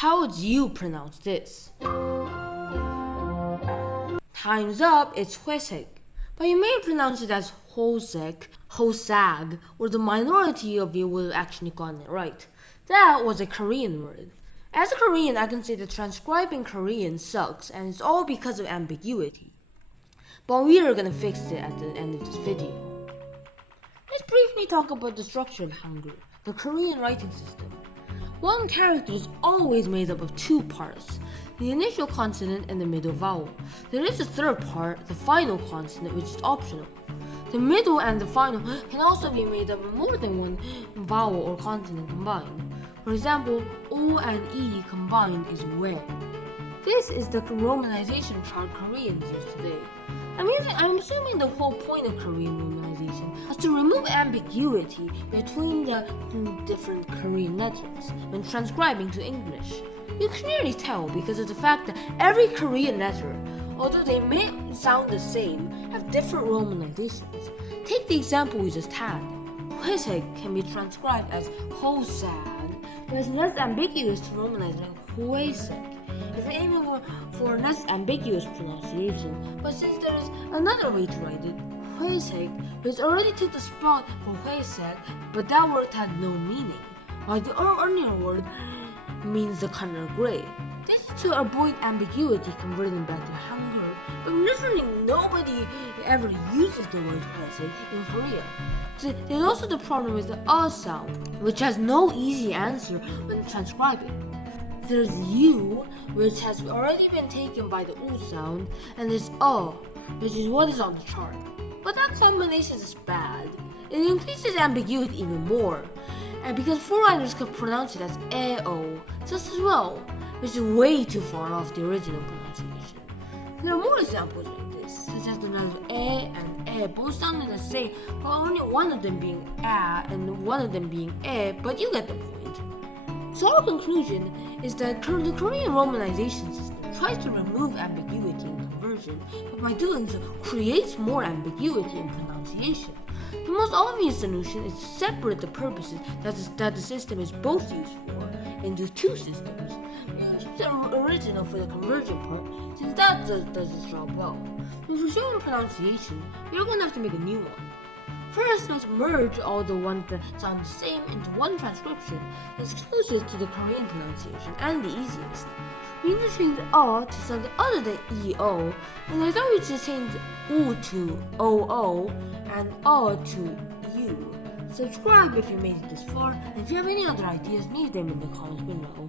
How would you pronounce this? Time's up, it's Hwesek. But you may pronounce it as Hosek, Hosag, or the minority of you will have actually gotten it right. That was a Korean word. As a Korean, I can say that transcribing Korean sucks, and it's all because of ambiguity. But we are gonna fix it at the end of this video. Let's briefly talk about the structure of Hangul, the Korean writing system. One character is always made up of two parts, the initial consonant and the middle vowel. There is a third part, the final consonant, which is optional. The middle and the final can also be made up of more than one vowel or consonant combined. For example, O and E combined is we. This is the romanization chart Koreans use today. I'm assuming the whole point of Korean romanization is to remove ambiguity between the different Korean letters when transcribing to English. You can clearly tell because of the fact that every Korean letter, although they may sound the same, have different romanizations. Take the example we just had. Hwesek can be transcribed as Hosag, but it's less ambiguous to romanize like Hwesek. If you're aiming for a less ambiguous pronunciation, but since there is another way to write it, Hwesek, which already took the spot for Hwesek, but that word had no meaning, while the earlier word means the color gray. This is to avoid ambiguity converting back to Hangul, but literally nobody ever uses the word Hwesek in Korea. So there's also the problem with the sound, which has no easy answer when transcribing. There's U, which has already been taken by the U sound, and there's which is what is on the chart. But that combination is bad. It increases ambiguity even more, and because foreigners could pronounce it as EO just as well, which is way too far off the original pronunciation. There are more examples like this, such as the letters and both sounding the same, but only one of them being and one of them being but you get the point. So our conclusion is that the Korean romanization system tries to remove ambiguity in conversion, but by doing so creates more ambiguity in pronunciation. The most obvious solution is to separate the purposes that the system is both used for into two systems. Keep the original for the conversion part, since that does its job well. If we're showing pronunciation, we're going to have to make a new one. First, let's merge all the ones that sound the same into one transcription that's closest to the Korean pronunciation and the easiest. We need to change to something other than EO, and I thought we should change U to OO and to U. Subscribe if you made it this far, and if you have any other ideas, leave them in the comments below.